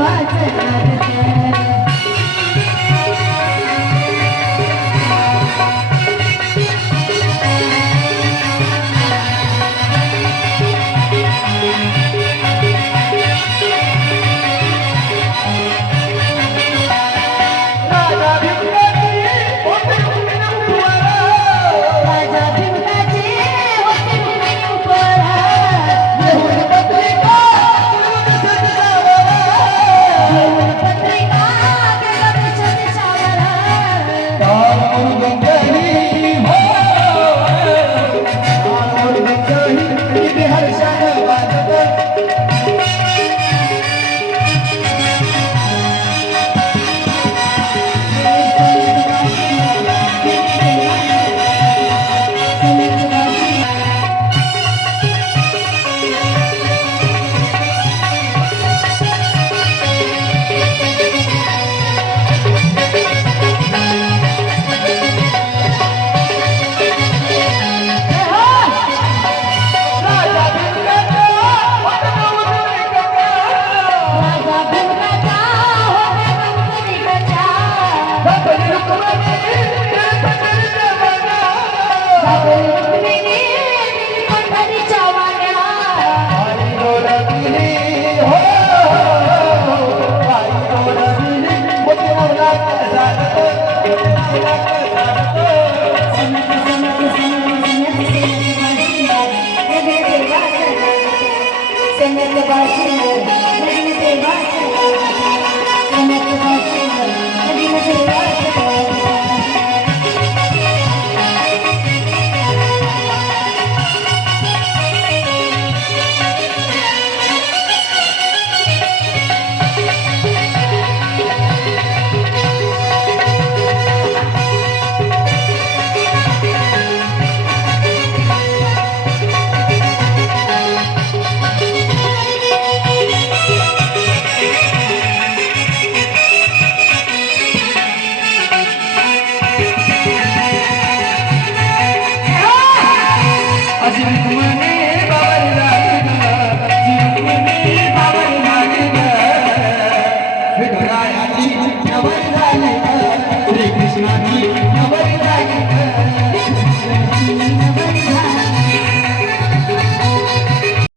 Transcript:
Raja Thank you. Thank you.